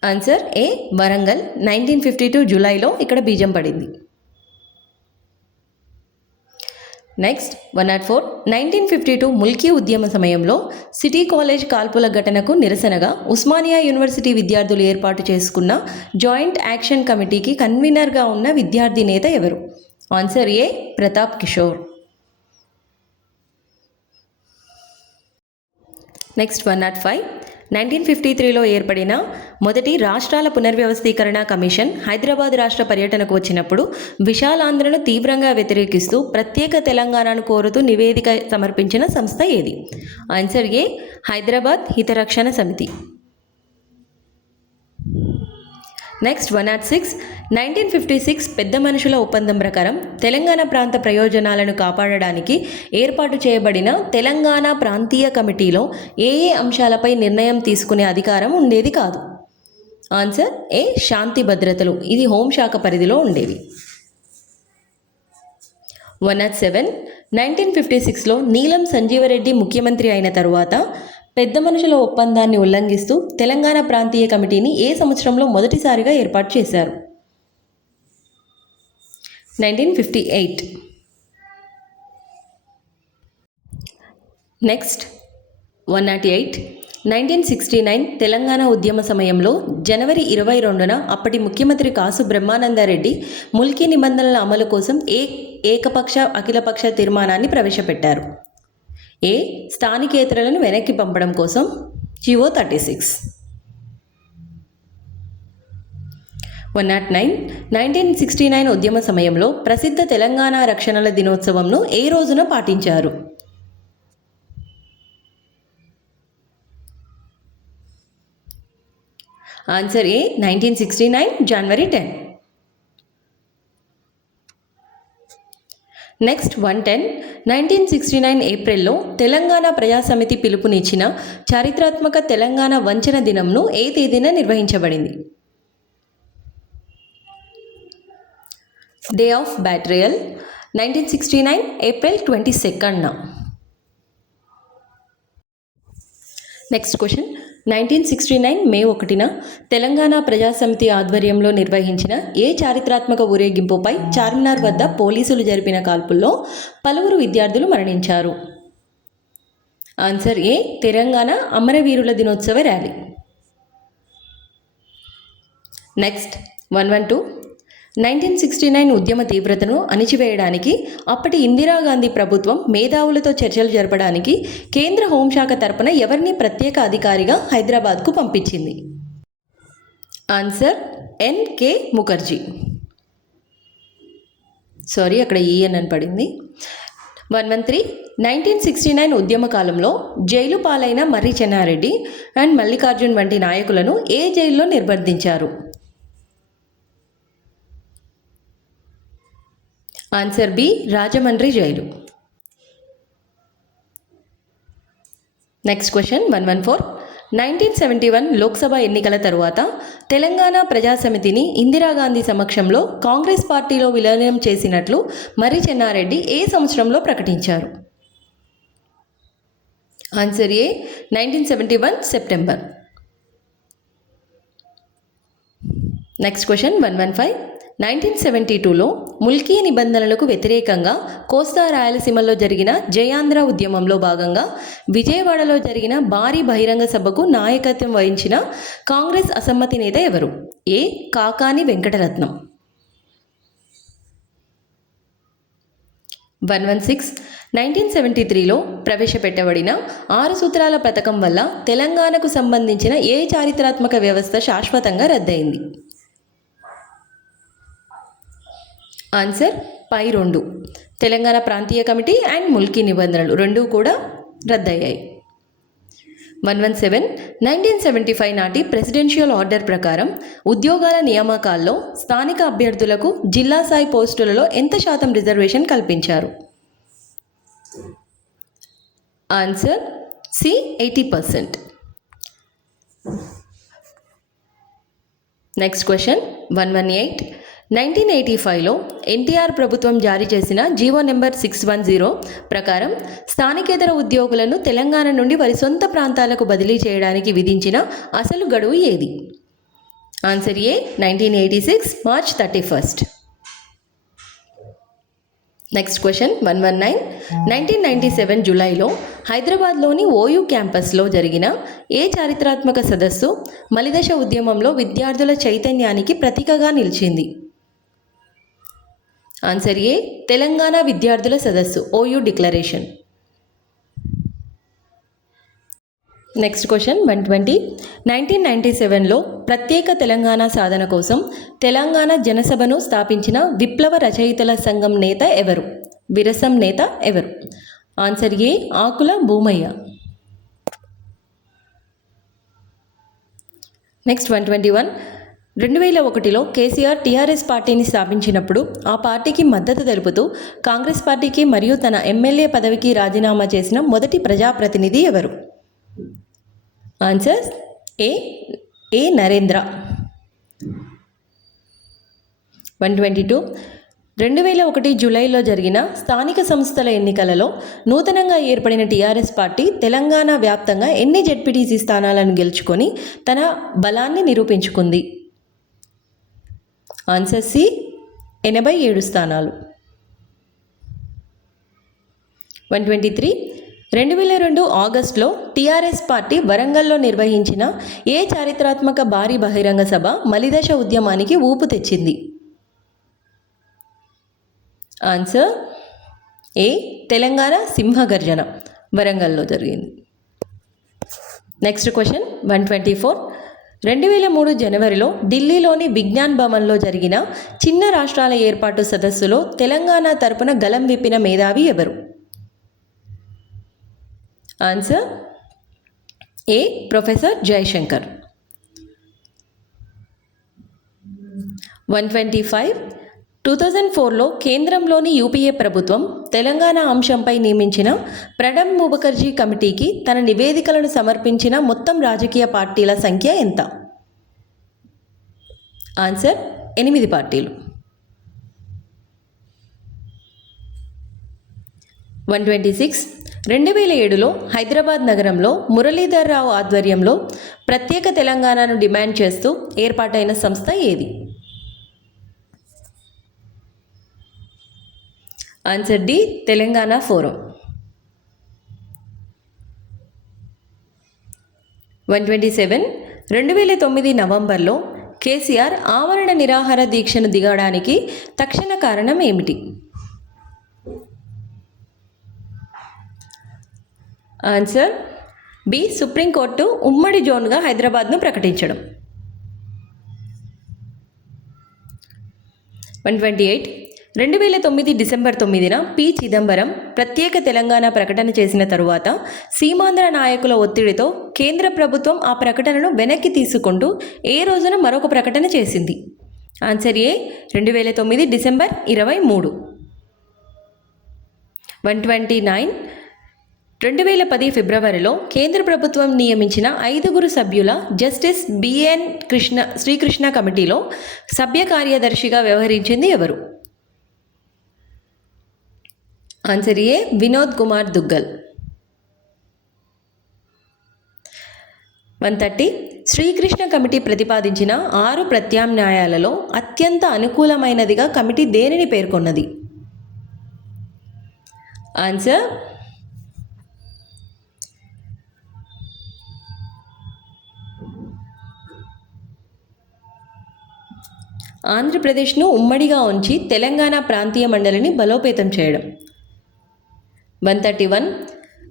ఆన్సర్ ఏ, వరంగల్. 1952 జూలైలో ఇక్కడ బీజం పడింది. నెక్స్ట్ 104. 1952 ముల్కీ ఉద్యమ సమయంలో సిటీ కాలేజ్ కాల్పుల ఘటనకు నిరసనగా ఉస్మానియా యూనివర్సిటీ విద్యార్థులు ఏర్పాటు చేసుకున్న జాయింట్ యాక్షన్ కమిటీకి కన్వీనర్గా ఉన్న విద్యార్థి నేత ఎవరు? ఆన్సర్ ఏ, ప్రతాప్ కిషోర్. నెక్స్ట్ 105. 1953లో ఏర్పడిన మొదటి రాష్ట్రాల పునర్వ్యవస్థీకరణ కమిషన్ హైదరాబాద్ రాష్ట్ర పర్యటనకు వచ్చినప్పుడు విశాలాంధ్రను తీవ్రంగా వ్యతిరేకిస్తూ ప్రత్యేక తెలంగాణను కోరుతూ నివేదిక సమర్పించిన సంస్థ ఏది? ఆన్సర్ ఏ, హైదరాబాద్ హితరక్షణ సమితి. నెక్స్ట్ 106. 1956 పెద్ద మనుషుల ఒప్పందం ప్రకారం తెలంగాణ ప్రాంత ప్రయోజనాలను కాపాడడానికి ఏర్పాటు చేయబడిన తెలంగాణ ప్రాంతీయ కమిటీలో ఏ ఏ అంశాలపై నిర్ణయం తీసుకునే అధికారం ఉండేది కాదు? ఆన్సర్ ఏ, శాంతి భద్రతలు. ఇది హోంశాఖ పరిధిలో ఉండేవి. 107. 1956లో నీలం సంజీవరెడ్డి ముఖ్యమంత్రి అయిన తరువాత పెద్ద మనుషుల ఒప్పందాన్ని ఉల్లంఘిస్తూ తెలంగాణ ప్రాంతీయ కమిటీని ఏ సంవత్సరంలో మొదటిసారిగా ఏర్పాటు చేశారు? 1958. నెక్స్ట్ 108. 1969 తెలంగాణ ఉద్యమ సమయంలో జనవరి 22న అప్పటి ముఖ్యమంత్రి కాసు బ్రహ్మానందరెడ్డి ముల్కీ నిబంధనల అమలు కోసం ఏకపక్ష అఖిలపక్ష తీర్మానాన్ని ప్రవేశపెట్టారు. ఏ, స్థానికేతరులను వెనక్కి పంపడం కోసం జీవో 36. 109 1969 ఉద్యమ సమయంలో ప్రసిద్ధ తెలంగాణ రక్షణల దినోత్సవంను ఏ రోజున పాటించారు? ఆన్సర్ ఏ 1969 జనవరి 10. నెక్స్ట్ 110 1969 ఏప్రిల్లో తెలంగాణ ప్రజాసమితి పిలుపునిచ్చిన చారిత్రాత్మక తెలంగాణ వంచన దినంను ఏ తేదీన నిర్వహించబడింది? డే ఆఫ్ బ్యాట్రియల్ 1969 ఏప్రిల్ 22న. నెక్స్ట్ క్వశ్చన్ 1969 మే 1న తెలంగాణ ప్రజాసమితి ఆధ్వర్యంలో నిర్వహించిన ఏ చారిత్రాత్మక ఊరేగింపుపై చార్మినార్ వద్ద పోలీసులు జరిపిన కాల్పుల్లో పలువురు విద్యార్థులు మరణించారు? ఆన్సర్ ఏ తెలంగాణ అమరవీరుల దినోత్సవ ర్యాలీ. నెక్స్ట్ 112 1969 ఉద్యమ తీవ్రతను అణిచివేయడానికి అప్పటి ఇందిరాగాంధీ ప్రభుత్వం మేధావులతో చర్చలు జరపడానికి కేంద్ర హోంశాఖ తరపున ఎవరిని ప్రత్యేక అధికారిగా హైదరాబాద్కు పంపించింది? Answer NK Mukherjee. సారీ, అక్కడ ఈఎన్ అని పడింది. 113 1969 ఉద్యమ కాలంలో జైలు పాలైన మర్రి చెన్నారెడ్డి అండ్ మల్లికార్జున్ వంటి నాయకులను ఏ జైల్లో నిర్బంధించారు? Answer B Rajahmundry jail. Next question 114 1971 Lok Sabha ఎన్నికల తరువాత తెలంగాణ ప్రజాసమితిని ఇందిరాగాంధీ సమక్షంలో కాంగ్రెస్ పార్టీలో విలీనం చేసినట్లు మర్రి చెన్నారెడ్డి ఏ సంవత్సరంలో ప్రకటించారు? ఆన్సర్ ఏ 1971 సెప్టెంబర్. నెక్స్ట్ క్వశ్చన్ 115 1972లో ముల్కీ నిబంధనలకు వ్యతిరేకంగా కోస్తా రాయలసీమలో జరిగిన జయాంధ్ర ఉద్యమంలో భాగంగా విజయవాడలో జరిగిన భారీ బహిరంగ సభకు నాయకత్వం వహించిన కాంగ్రెస్ అసమ్మతి నేత ఎవరు? ఏ కాకాని వెంకటరత్నం. 116 1973లో ప్రవేశపెట్టబడిన 6 సూత్రాల పథకం వల్ల తెలంగాణకు సంబంధించిన ఏ చారిత్రాత్మక వ్యవస్థ శాశ్వతంగా రద్దయింది? ఆన్సర్ పై 2 తెలంగాణ ప్రాంతీయ కమిటీ అండ్ ముల్కీ నిబంధనలు రెండూ కూడా రద్దయ్యాయి. 117 1975 నాటి ప్రెసిడెన్షియల్ ఆర్డర్ ప్రకారం ఉద్యోగాల నియామకాల్లో స్థానిక అభ్యర్థులకు జిల్లా స్థాయి పోస్టులలో ఎంత శాతం రిజర్వేషన్ కల్పించారు? Answer C 80%. నెక్స్ట్ క్వశ్చన్ 118 1985లో ఎన్టీఆర్ ప్రభుత్వం జారీ చేసిన జీవో నెంబర్ 610 ప్రకారం స్థానికేతర ఉద్యోగులను తెలంగాణ నుండి వారి సొంత ప్రాంతాలకు బదిలీ చేయడానికి విధించిన అసలు గడువు ఏది? ఆన్సర్ ఏ 1986 మార్చ్ 31. నెక్స్ట్ క్వశ్చన్ 119 1997 జూలైలో హైదరాబాద్లోని ఓయూ క్యాంపస్లో జరిగిన ఏ చారిత్రాత్మక సదస్సు మలిదశ ఉద్యమంలో విద్యార్థుల చైతన్యానికి ప్రతీకగా నిలిచింది? ఆన్సర్ ఏ తెలంగాణ విద్యార్థుల సదస్సు ఓయూ డిక్లరేషన్. నెక్స్ట్ క్వశ్చన్ 120 1997లో ప్రత్యేక తెలంగాణ సాధన కోసం తెలంగాణ జనసభను స్థాపించిన విప్లవ రచయితల సంఘం నేత ఎవరు? విరసం నేత ఎవరు? ఆన్సర్ ఏ ఆకుల భూమయ్య. నెక్స్ట్ 121 2001లో కేసీఆర్ టీఆర్ఎస్ పార్టీని స్థాపించినప్పుడు ఆ పార్టీకి మద్దతు తెలుపుతూ కాంగ్రెస్ పార్టీకి మరియు తన ఎమ్మెల్యే పదవికి రాజీనామా చేసిన మొదటి ప్రజాప్రతినిధి ఎవరు? ఆన్సర్ ఏ నరేంద్ర. 122 2001 జూలైలో జరిగిన స్థానిక సంస్థల ఎన్నికలలో నూతనంగా ఏర్పడిన టీఆర్ఎస్ పార్టీ తెలంగాణ వ్యాప్తంగా ఎన్ని జెడ్పీటీసీ స్థానాలను గెలుచుకొని తన బలాన్ని నిరూపించుకుంది? ఆన్సర్ సి 87 స్థానాలు. 123 2002 ఆగస్టులో టీఆర్ఎస్ పార్టీ వరంగల్లో నిర్వహించిన ఏ చారిత్రాత్మక భారీ బహిరంగ సభ మలిదశ ఉద్యమానికి ఊపు తెచ్చింది? ఆన్సర్ ఏ తెలంగాణ సింహగర్జన వరంగల్లో జరిగింది. నెక్స్ట్ క్వశ్చన్ 124 2003 జనవరిలో ఢిల్లీలోని విజ్ఞాన్ భవన్లో జరిగిన చిన్న రాష్ట్రాల ఏర్పాటు సదస్సులో తెలంగాణ తరపున గలం విప్పిన మేధావి ఎవరు? Answer A. ప్రొఫెసర్ జయశంకర్. 125 2004లో కేంద్రంలోని యూపీఏ ప్రభుత్వం తెలంగాణ అంశంపై నియమించిన ప్రణబ్ ముఖర్జీ కమిటీకి తన నివేదికలను సమర్పించిన మొత్తం రాజకీయ పార్టీల సంఖ్య ఎంత? ఆన్సర్ 8 పార్టీలు. 126 2007లో హైదరాబాద్ నగరంలో మురళీధర్ రావు ఆధ్వర్యంలో ప్రత్యేక తెలంగాణను డిమాండ్ చేస్తూ ఏర్పాటైన సంస్థ ఏది? Answer D. తెలంగాణ ఫోరం. 127 2009 నవంబర్లో కేసీఆర్ ఆమరణ నిరాహార దీక్షను దిగడానికి తక్షణ కారణం ఏమిటి? Answer B. సుప్రీంకోర్టు ఉమ్మడి జోన్గా హైదరాబాద్ను ప్రకటించడం. 128 2009 డిసెంబర్ 9న పి. చిదంబరం ప్రత్యేక తెలంగాణ ప్రకటన చేసిన తరువాత సీమాంధ్ర నాయకుల ఒత్తిడితో కేంద్ర ప్రభుత్వం ఆ ప్రకటనను వెనక్కి తీసుకుంటూ ఏ రోజున మరొక ప్రకటన చేసింది? ఆన్సర్ ఏ. 2009 డిసెంబర్ 23. 129 2010 ఫిబ్రవరిలో కేంద్ర ప్రభుత్వం నియమించిన 5 సభ్యుల జస్టిస్ బిఎన్ శ్రీకృష్ణ కమిటీలో సభ్య కార్యదర్శిగా వ్యవహరించింది ఎవరు? ఆన్సర్ ఏ. వినోద్ కుమార్ దుగ్గల్. 130 శ్రీకృష్ణ కమిటీ ప్రతిపాదించిన 6 ప్రత్యామ్నాయాలలో అత్యంత అనుకూలమైనదిగా కమిటీ దేనిని పేర్కొన్నది? ఆన్సర్ ఆంధ్రప్రదేశ్ను ఉమ్మడిగా ఉంచి తెలంగాణ ప్రాంతీయ మండలిని బలోపేతం చేయడం. 131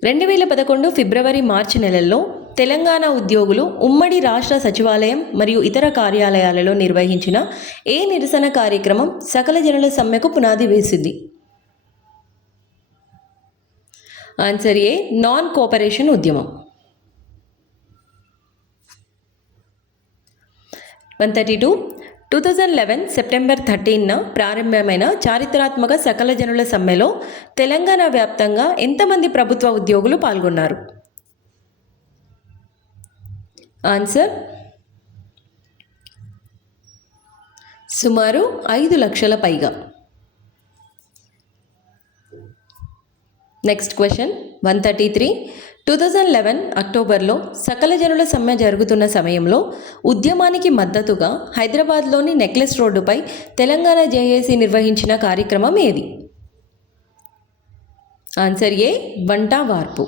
2011 ఫిబ్రవరి మార్చి నెలల్లో తెలంగాణ ఉద్యోగులు ఉమ్మడి రాష్ట్ర సచివాలయం మరియు ఇతర కార్యాలయాలలో నిర్వహించిన ఏ నిరసన కార్యక్రమం సకల జనుల సమ్మెకు పునాది వేసింది? ఆన్సర్ ఏ. నాన్ కోఆపరేషన్ ఉద్యమం. 132 2011 సెప్టెంబర్ 13న ప్రారంభమైన చారిత్రాత్మక సకల జనుల సమ్మెలో తెలంగాణ వ్యాప్తంగా ఎంతమంది ప్రభుత్వ ఉద్యోగులు పాల్గొన్నారు? ఆన్సర్ సుమారు 5 లక్షల పైగా. నెక్స్ట్ క్వశ్చన్ 133 2011 అక్టోబర్లో సకల జనుల సమ్మె జరుగుతున్న సమయంలో ఉద్యమానికి మద్దతుగా హైదరాబాద్లోని నెక్లెస్ రోడ్డుపై తెలంగాణ జేఏసీ నిర్వహించిన కార్యక్రమం ఏది? Answer A. Vanta Varpu.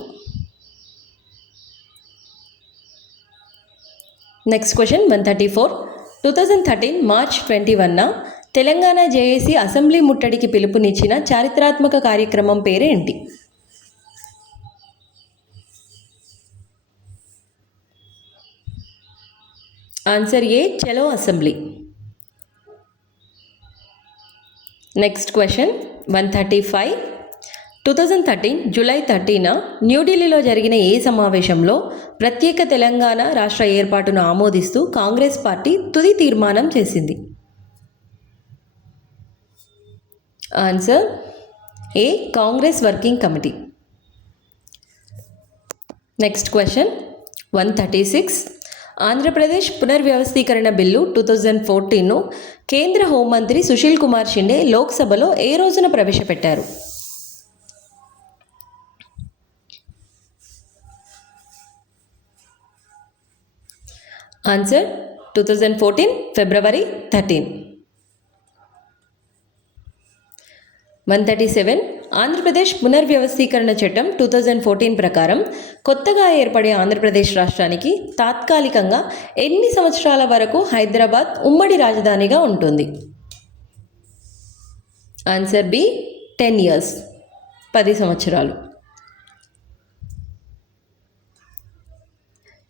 Next question 134 2013 March 21న తెలంగాణ జేఏసీ అసెంబ్లీ ముట్టడికి పిలుపునిచ్చిన చారిత్రాత్మక కార్యక్రమం పేరేంటి? Answer A. Chalo assembly. Next question 135 2013 July 30న న్యూఢిల్లీలో జరిగిన ఏ సమావేశంలో ప్రత్యేక తెలంగాణ రాష్ట్ర ఏర్పాటును ఆమోదిస్తూ కాంగ్రెస్ పార్టీ తుది తీర్మానం చేసింది? Answer A. Congress working committee. Next question 136 Andhra Pradesh పునర్వ్యవస్థీకరణ బిల్లు 2014ను కేంద్ర హోంమంత్రి సుశీల్ కుమార్ షిండే లోక్సభలో ఏ రోజున ప్రవేశపెట్టారు? ఆన్సర్ 2014 ఫిబ్రవరి 13. 137 ఆంధ్రప్రదేశ్ పునర్వ్యవస్థీకరణ చట్టం 2014 ప్రకారం కొత్తగా ఏర్పడే ఆంధ్రప్రదేశ్ రాష్ట్రానికి తాత్కాలికంగా ఎన్ని సంవత్సరాల వరకు హైదరాబాద్ ఉమ్మడి రాజధానిగా ఉంటుంది? Answer B. 10 years 10 సంవత్సరాలు.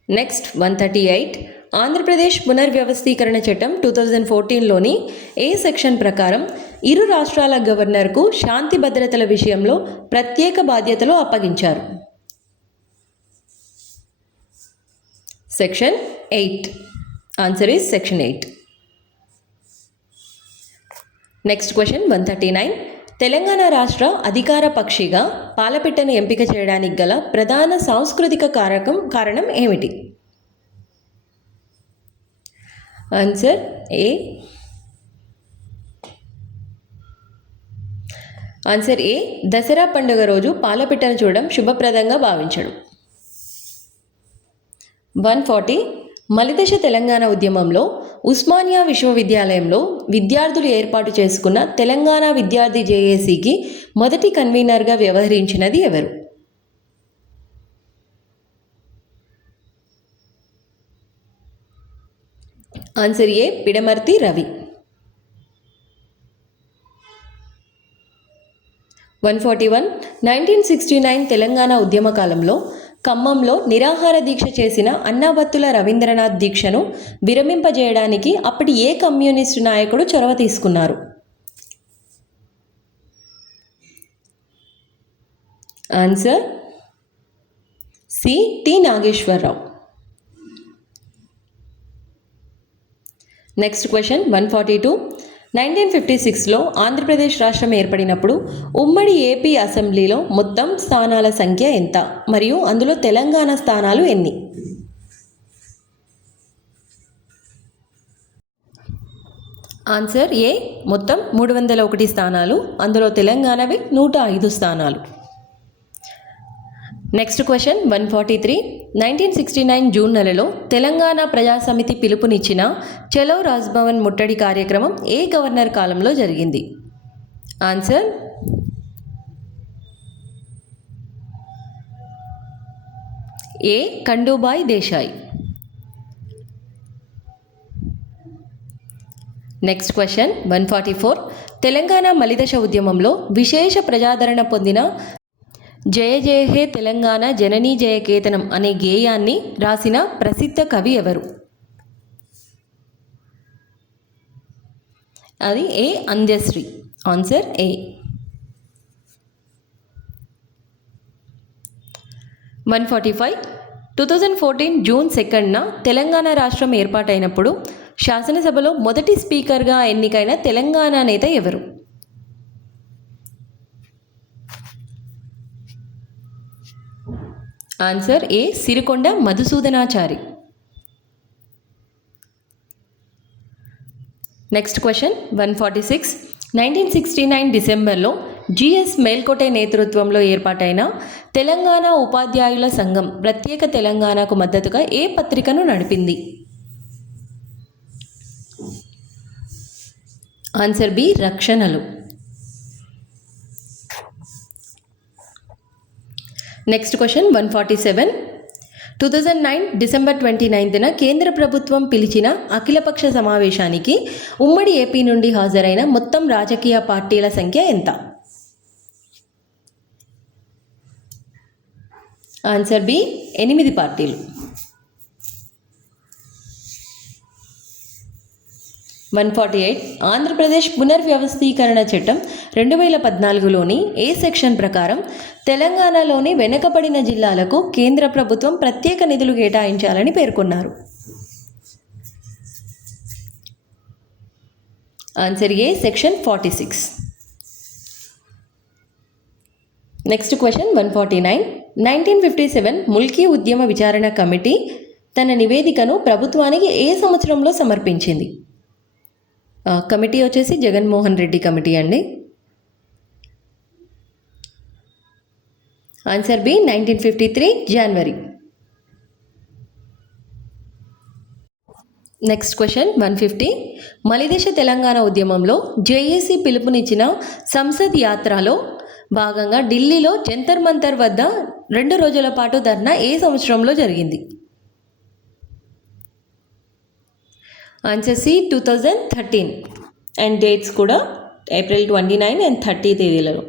నెక్స్ట్ 138 ఆంధ్రప్రదేశ్ పునర్వ్యవస్థీకరణ చట్టం 2014లోని ఏ సెక్షన్ ప్రకారం ఇరు రాష్ట్రాల గవర్నర్కు శాంతి భద్రతల విషయంలో ప్రత్యేక బాధ్యతలు అప్పగించారు? Section 8. Answer is section 8. Next question 139. Telangana రాష్ట్ర అధికార పక్షిగా పాలపిట్టను ఎంపిక చేయడానికి గల ప్రధాన సాంస్కృతిక కారణం ఏమిటి? ఆన్సర్ ఏ. ఆన్సర్ ఏ, దసరా పండుగ రోజు పాలపిట్టను చూడడం శుభప్రదంగా భావించడం. 140. మలిదశ తెలంగాణ ఉద్యమంలో ఉస్మానియా విశ్వవిద్యాలయంలో విద్యార్థులు ఏర్పాటు చేసుకున్న తెలంగాణ విద్యార్థి జేఏసీకి మొదటి కన్వీనర్గా వ్యవహరించినది ఎవరు? ఆన్సర్ ఏ, పిడమర్తి రవి. 141. 1969 తెలంగాణ ఉద్యమ కాలంలో ఖమ్మంలో నిరాహార దీక్ష చేసిన అన్నాబత్తుల రవీంద్రనాథ్ దీక్షను విరమింపజేయడానికి అప్పటి ఏ కమ్యూనిస్టు నాయకుడు చొరవ తీసుకున్నారు? Answer C, T Nageswara Rao. Next question 142. 1956లో ఆంధ్రప్రదేశ్ రాష్ట్రం ఏర్పడినప్పుడు ఉమ్మడి ఏపీ అసెంబ్లీలో మొత్తం స్థానాల సంఖ్య ఎంత మరియు అందులో తెలంగాణ స్థానాలు ఎన్ని? ఆన్సర్ ఏ, మొత్తం 301 స్థానాలు, అందులో తెలంగాణవి 105 స్థానాలు. Next question 143. 1969 జూన్ నెలలో తెలంగాణ ప్రజాసమితి పిలుపునిచ్చిన చలో రాజ్భవన్ ముట్టడి కార్యక్రమం ఏ గవర్నర్ కాలంలో జరిగింది? Answer A, Khandubhai Desai. Next question 144. Telangana మలిదశ ఉద్యమంలో విశేష ప్రజాదరణ పొందిన జయ జయ హే తెలంగాణ జననీ జయకేతనం అనే గేయాన్ని రాసిన ప్రసిద్ధ కవి ఎవరు? అది A, Andesri. Answer A. 145. 2014 June 2న తెలంగాణ రాష్ట్రం ఏర్పాటైనప్పుడు శాసనసభలో మొదటి స్పీకర్గా ఎన్నికైన తెలంగాణ నేత ఎవరు? Answer A, Sirikonda Madhusudhanachari. Next question 146. 1969 డిసెంబర్లో జిఎస్ మేల్కోటే నేతృత్వంలో ఏర్పాటైన తెలంగాణ ఉపాధ్యాయుల సంఘం ప్రత్యేక తెలంగాణకు మద్దతుగా ఏ పత్రికను నడిపింది? ఆన్సర్ బి, రక్షణలు. Next question 147. 2009 డిసెంబర్ 29న కేంద్ర ప్రభుత్వం పిలిచిన అఖిలపక్ష సమావేశానికి ఉమ్మడి ఏపీ నుండి హాజరైన మొత్తం రాజకీయ పార్టీల సంఖ్య ఎంత? ఆన్సర్ బి, 8 పార్టీలు. 148. ఆంధ్రప్రదేశ్ పునర్వ్యవస్థీకరణ చట్టం 2014లోని ఏ సెక్షన్ ప్రకారం తెలంగాణలోని వెనుకబడిన జిల్లాలకు కేంద్ర ప్రభుత్వం ప్రత్యేక నిధులు కేటాయించాలని పేర్కొన్నారు? ఆన్సర్ ఏ, సెక్షన్ 46. Next question 149. 1957 ముల్కీ ఉద్యమ విచారణ కమిటీ తన నివేదికను ప్రభుత్వానికి ఏ సంవత్సరంలో సమర్పించింది? కమిటీ వచ్చేసి జగన్మోహన్ రెడ్డి కమిటీ అండి. ఆన్సర్ బి, 1953 జనవరి. Next question 150. మలిదశ తెలంగాణ ఉద్యమంలో జేఏసీ పిలుపునిచ్చిన సంసద్ యాత్రలో భాగంగా ఢిల్లీలో జంతర్ మంతర్ వద్ద 2 రోజుల పాటు ధర్నా ఏ సంవత్సరంలో జరిగింది? Answer C, 2013. అండ్ డేట్స్ కూడా ఏప్రిల్ 29 అండ్ 30 తేదీలలో.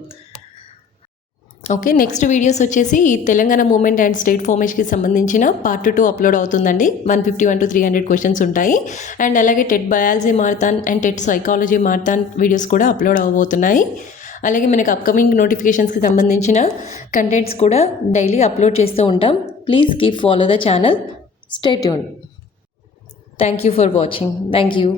ఓకే, నెక్స్ట్ వీడియోస్ వచ్చేసి ఈ తెలంగాణ మూమెంట్ అండ్ స్టేట్ ఫార్మేషన్కి సంబంధించిన పార్ట్ 2 అప్లోడ్ అవుతుందండి. 151 to 300 క్వశ్చన్స్ ఉంటాయి. అండ్ అలాగే TET biology marathon and TET psychology marathon videos కూడా అప్లోడ్ అవ్వబోతున్నాయి. అలాగే మనకు అప్కమింగ్ నోటిఫికేషన్స్కి సంబంధించిన కంటెంట్స్ కూడా డైలీ అప్లోడ్ చేస్తూ ఉంటాం. Please keep follow the channel. Stay tuned. Thank you for watching. Thank you.